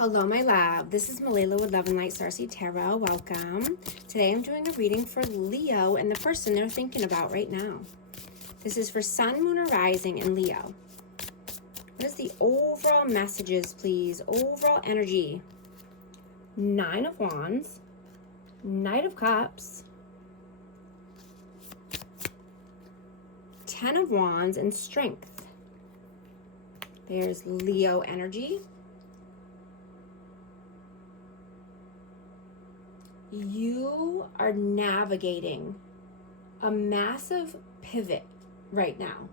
Hello, my love. This is Malala with Love and Light Starseed Tarot. Welcome. Today I'm doing a reading for Leo and the person they're thinking about right now. This is for Sun, Moon, or Rising in Leo. What is the overall messages, please? Overall energy. 9 of Wands, Knight of Cups, 10 of Wands, and Strength. There's Leo energy. You are navigating a massive pivot right now.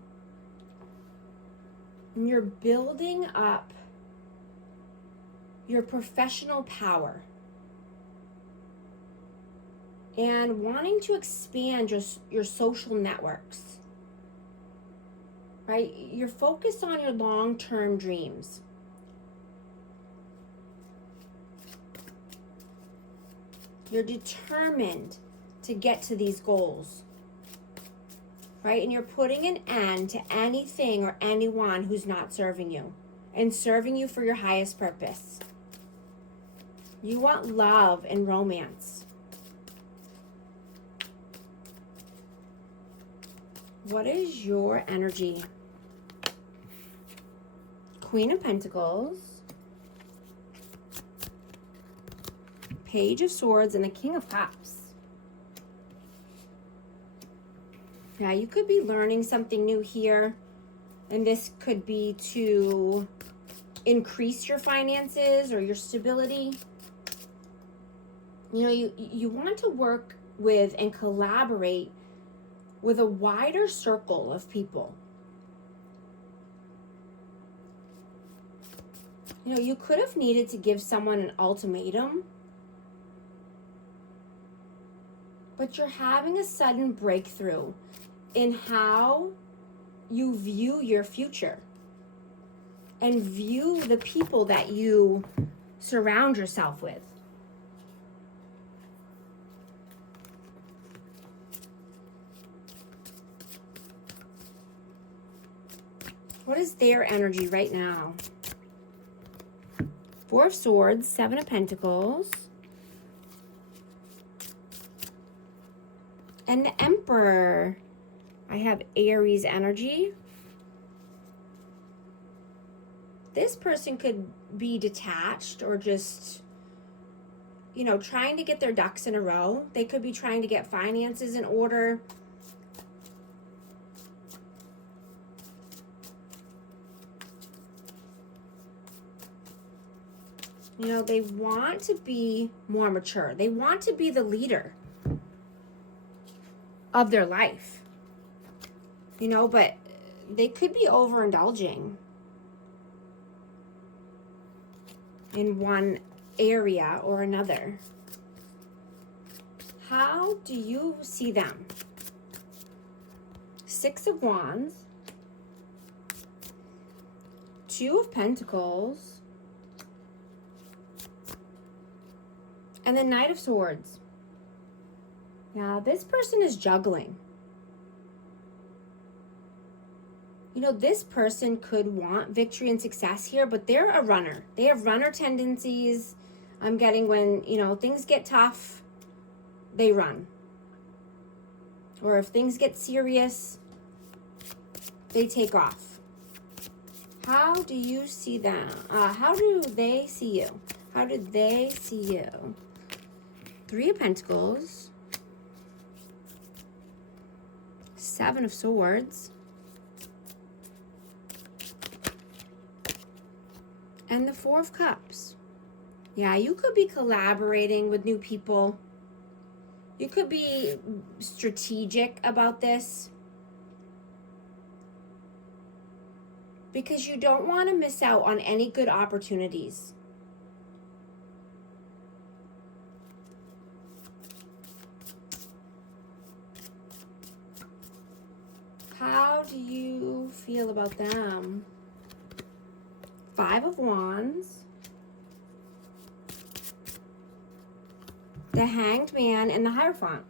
And you're building up your professional power and wanting to expand your social networks, right? You're focused on your long-term dreams. You're determined to get to these goals, right? And you're putting an end to anything or anyone who's not serving you and serving you for your highest purpose. You want love and romance. What is your energy? Queen of Pentacles, Page of Swords, and the King of Cups. Yeah, you could be learning something new here, and this could be to increase your finances or your stability. You know, you want to work with and collaborate with a wider circle of people. You know, you could have needed to give someone an ultimatum, but you're having a sudden breakthrough in how you view your future and view the people that you surround yourself with. What is their energy right now? 4 of Swords, 7 of Pentacles, and the Emperor. I have Aries energy. This person could be detached or just, you know, trying to get their ducks in a row. They could be trying to get finances in order. You know, they want to be more mature. They want to be the leader of their life, you know, but they could be overindulging in one area or another. How do you see them? 6 of Wands, 2 of Pentacles, and the Knight of Swords. Now, this person is juggling. You know, this person could want victory and success here, but they're a runner. They have runner tendencies. I'm getting when, you know, things get tough, they run. Or if things get serious, they take off. How do you see them? How do they see you? How do they see you? 3 of Pentacles, 7 of Swords, and the 4 of Cups. Yeah, you could be collaborating with new people. You could be strategic about this because you don't want to miss out on any good opportunities. How do you feel about them? 5 of Wands, the Hanged Man, and the Hierophant.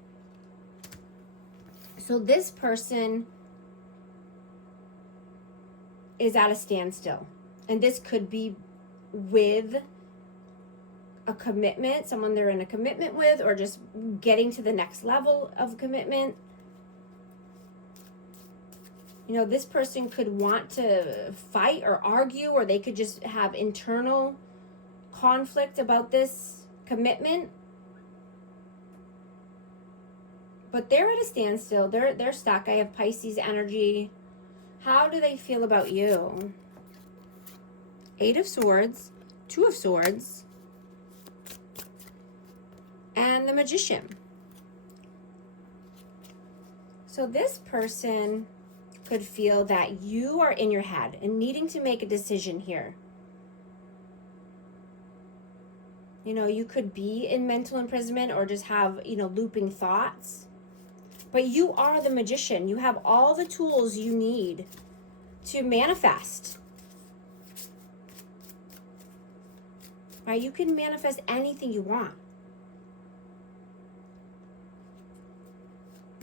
So this person is at a standstill. And this could be with a commitment, someone they're in a commitment with, or just getting to the next level of commitment. You know, this person could want to fight or argue, or they could just have internal conflict about this commitment. But they're at a standstill. They're stuck. I have Pisces energy. How do they feel about you? 8 of Swords, 2 of Swords, and the Magician. So this person could feel that you are in your head and needing to make a decision here. You know, you could be in mental imprisonment or just have, you know, looping thoughts. But you are the Magician. You have all the tools you need to manifest. Right? You can manifest anything you want.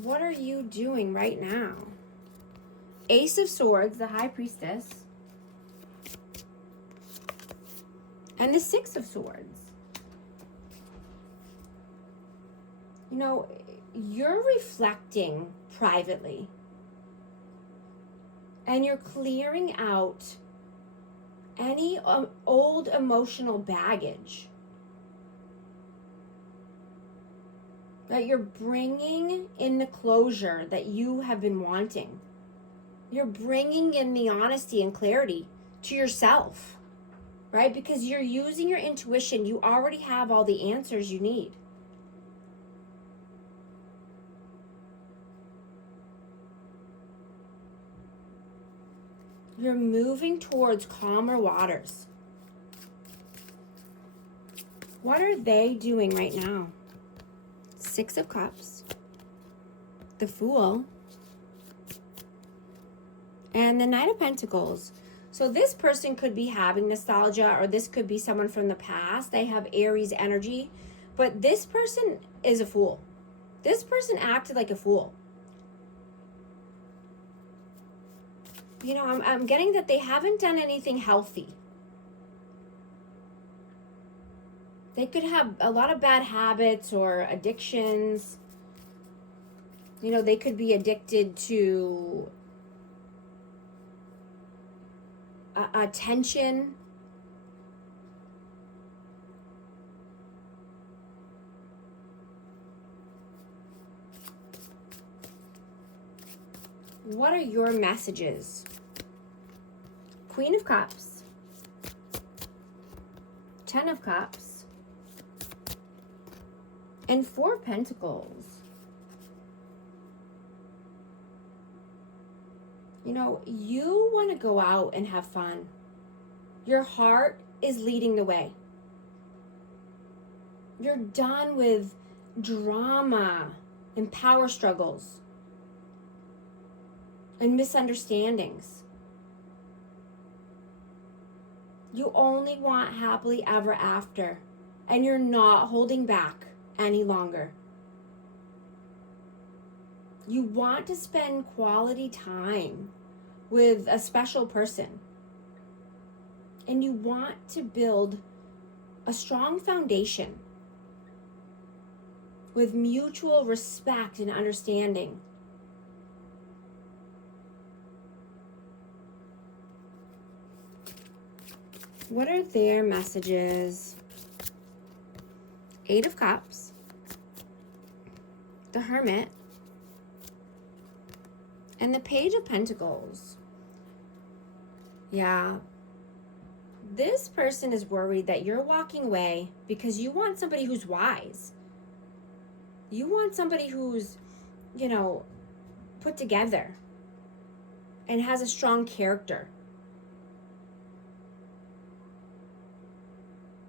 What are you doing right now? Ace of Swords, the High Priestess, and the 6 of Swords. You know, you're reflecting privately, and you're clearing out any old emotional baggage that you're bringing in the closure that you have been wanting. You're bringing in the honesty and clarity to yourself, right? Because you're using your intuition. You already have all the answers you need. You're moving towards calmer waters. What are they doing right now? 6 of Cups, the Fool, and the Knight of Pentacles. So this person could be having nostalgia, or this could be someone from the past. They have Aries energy, but this person is a fool. This person acted like a fool. You know, I'm getting that they haven't done anything healthy. They could have a lot of bad habits or addictions. You know, they could be addicted to attention. What are your messages? Queen of Cups, 10 of Cups, and 4 of Pentacles. You know, you want to go out and have fun. Your heart is leading the way. You're done with drama and power struggles and misunderstandings. You only want happily ever after, and you're not holding back any longer. You want to spend quality time with a special person, and you want to build a strong foundation with mutual respect and understanding. What are their messages? 8 of Cups, the Hermit, and the Page of Pentacles. Yeah. This person is worried that you're walking away because you want somebody who's wise. You want somebody who's, you know, put together and has a strong character.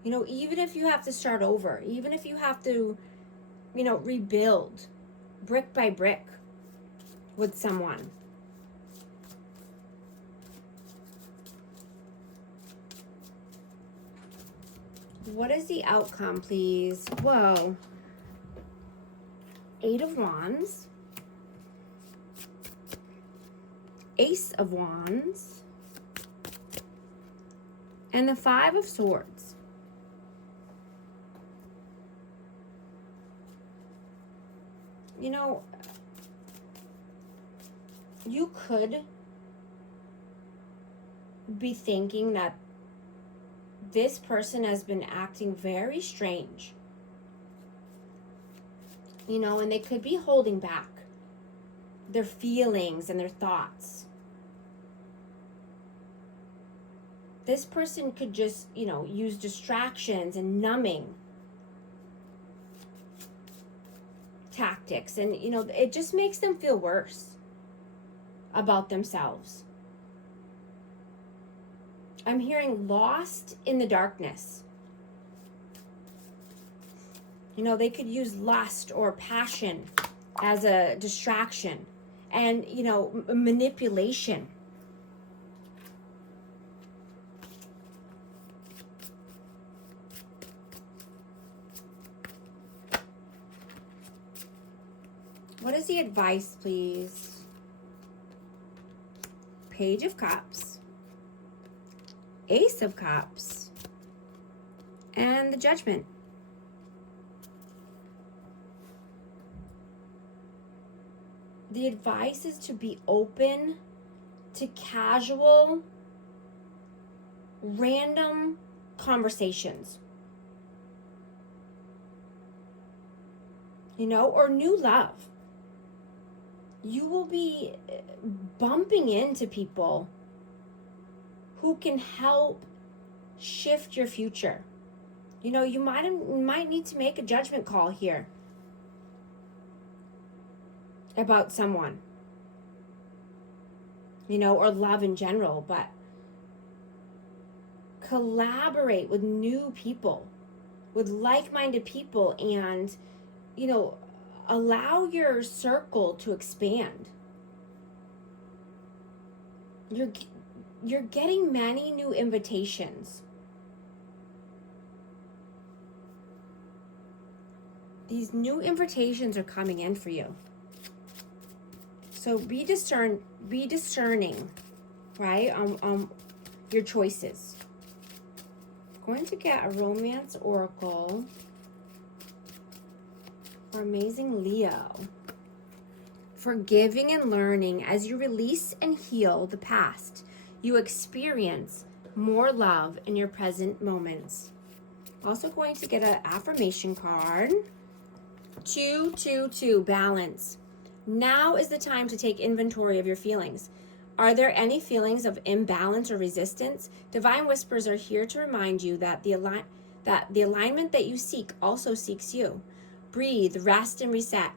You know, even if you have to start over, even if you have to, you know, rebuild brick by brick with someone. What is the outcome, please? Whoa. 8 of Wands. Ace of Wands. And the 5 of Swords. you know, you could be thinking that this person has been acting very strange, you know, and they could be holding back their feelings and their thoughts. This person could just, you know, use distractions and numbing tactics, and, you know, it just makes them feel worse about themselves. I'm hearing lost in the darkness. You know, they could use lust or passion as a distraction, and, you know, manipulation. What is the advice, please? Page of Cups, Ace of Cups, and the Judgment. The advice is to be open to casual, random conversations. You know, or new love. You will be bumping into people who can help shift your future. You know, you might need to make a judgment call here about someone, you know, or love in general, but collaborate with new people, with like-minded people, and, you know, allow your circle to expand. You're getting many new invitations. These new invitations are coming in for you. So be discerning, right? Your choices. I'm going to get a romance oracle for amazing Leo. Forgiving and learning. As you release and heal the past, you experience more love in your present moments. Also going to get an affirmation card. 222, balance. Now is the time to take inventory of your feelings. Are there any feelings of imbalance or resistance? Divine Whispers are here to remind you that the alignment that you seek also seeks you. Breathe, rest, and reset.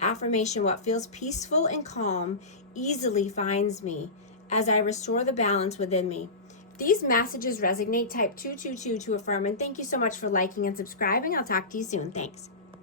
Affirmation: what feels peaceful and calm easily finds me as I restore the balance within me. If these messages resonate, type 222 to affirm. And thank you so much for liking and subscribing. I'll talk to you soon. Thanks.